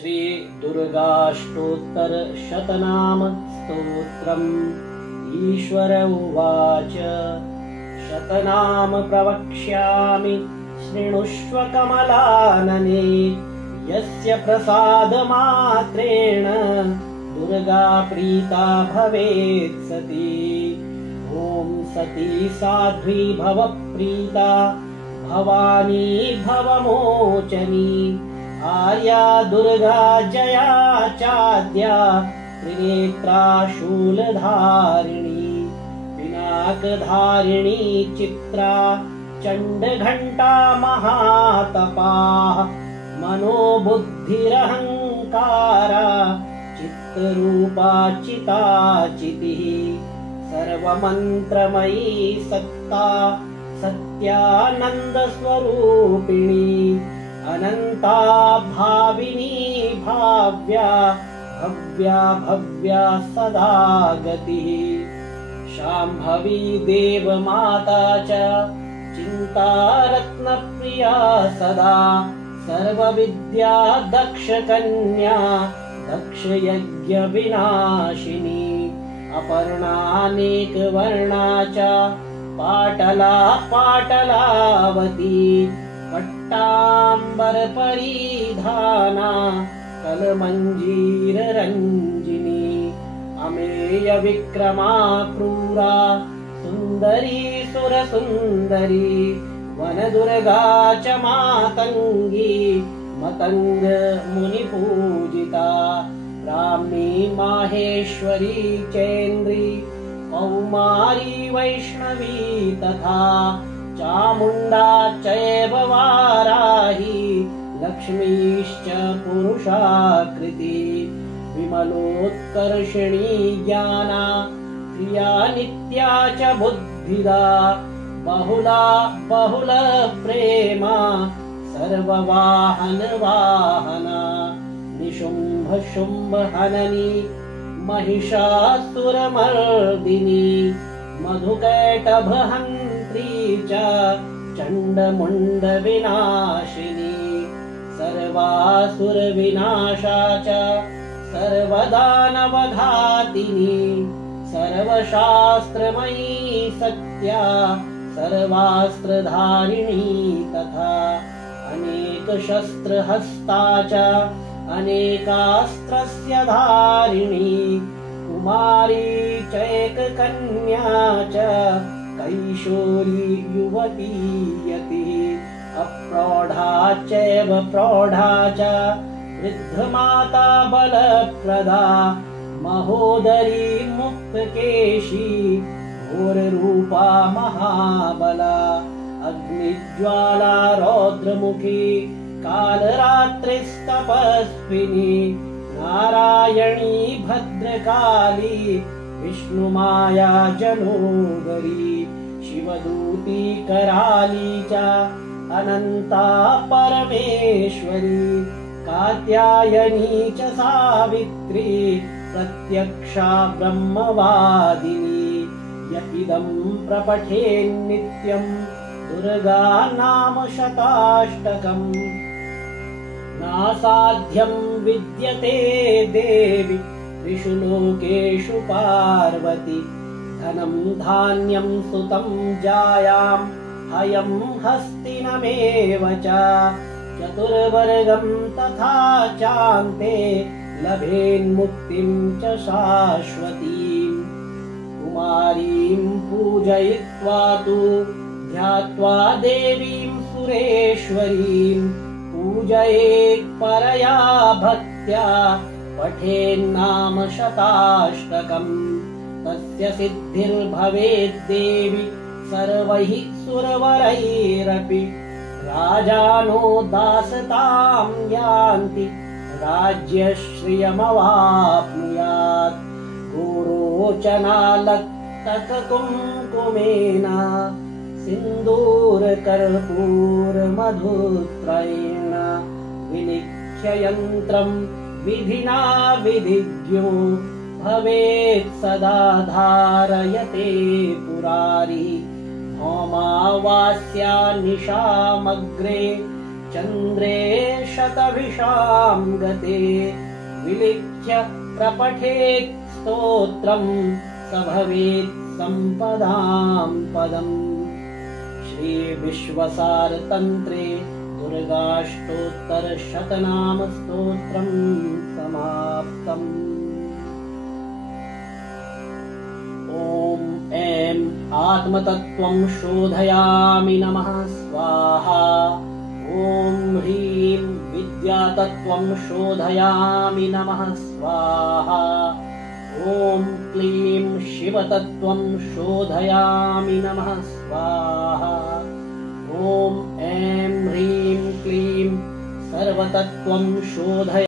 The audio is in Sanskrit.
श्री दुर्गाष्टोत्तरशतनाम स्तोत्रम्। ईश्वर उवाच शतनाम प्रवक्ष्यामि शृणुष्व कमलानने। यस्य प्रसादमात्रेण दुर्गा प्रीता भवेत् सती। ॐ सती साध्वी भव प्रीता भवानी भवमोचनी। आर्या दुर्गा जया चाद्या त्रिनेत्रा शूलधारिणी। पिनाकधारिणी चित्रा चण्डघण्टा महातपाः। मनोबुद्धिरहङ्कारा चित्तरूपा चिताचितिः। सर्वमन्त्रमयी सत्ता सत्यानन्दस्वरूपिणी। अनन्ता भाविनी भाव्या भव्या भव्या सदा गतिः। शाम्भवी देवमाता च चिन्तारत्नप्रिया सदा। सर्वविद्या दक्षकन्या दक्षयज्ञविनाशिनी। अपर्णानेकवर्णा च पाटला पाटलावती। पट्टाम्बरपरिधाना कलमञ्जीररञ्जिनी। अमेयविक्रमा क्रूरा सुन्दरी सुरसुन्दरी। वनदुर्गा च मातङ्गी मतङ्ग मुनिपूजिता। ब्राह्मी माहेश्वरी चेन्द्री कौमारी वैष्णवी तथा। चामुण्डा चैव वाराही लक्ष्मीश्च पुरुषाकृति। विमलोत्कर्षिणी ज्ञाना क्रिया नित्या च बुद्धिदा। बहुला बहुलप्रेमा सर्ववाहनवाहना। निशुम्भ शुम्भ हननी महिषासुरमर्दिनी। मधुकैटभहन्त्री च चण्डमुण्डविनाशिनी। सर्वासुरविनाशा च सर्वदानवघातिनी। सर्वशास्त्रमयी सत्या सर्वास्त्रधारिणी तथा। अनेकशस्त्रहस्ता च अनेकास्त्रस्य धारिणी। कुमारी चैककन्या च कैशोरी युवती यतिः। अप्रौढा चैव प्रौढा च वृद्धमाता बलप्रदा। महोदरी मुक्तकेशी घोररूपा महाबला। अग्निज्वाला रौद्रमुखी कालरात्रिस्तपस्विनी। नारायणी भद्रकाली विष्णुमाया जनोदरी। शिवदूती कराली च अनन्ता परमेश्वरी। कात्यायनी च सावित्री प्रत्यक्षा ब्रह्मवादिनी। यदिदं प्रपठेन्नित्यं दुर्गा नाम शताष्टकम्। नासाध्यं विद्यते देवि त्रिषु लोकेषु पार्वती। धनं धान्यं सुतं जायां हयं हस्तिनमेव च। चतुर्वर्गं तथा चान्ते लभेन्मुक्तिं च शाश्वतीम्। कुमारीं पूजयित्वा तु ध्यात्वा देवीं सुरेश्वरीं। पूजयेत् परया भक्त्या पठेन्नाम शताष्टकम्। तस्य सिद्धिर्भवेद्देवि सर्वैः सुरवरैरपि। राजानो दासतां यान्ति राज्यश्रियमवाप्नुयात्। गोरोचनालक्तककुङ्कुमेन सिन्दूरकर्पूरमधुत्रयेण। विलिख्य यन्त्रं विधिना विधिज्ञो भवेत् सदा धारयते पुरारी। भौमावास्या निशामग्रे चन्द्रे शतभिषां गते विलिख्य प्रपठेत् स्तोत्रम् स भवेत् सम्पदां पदम्। श्रीविश्वसारतन्त्रे दुर्गाष्टोत्तरशतनामस्तोत्रम् समाप्तम्। ॐ ऐं आत्मतत्त्वं शोधयामि नमः स्वाहा। ॐ ह्रीं विद्यातत्त्वं शोधयामि नमः स्वाहा। ॐ क्लीं शिवतत्त्वं शोधयामि नमः स्वाहा। ॐ ऐं ह्रीं क्लीं सर्वतत्त्वं शोधयामि।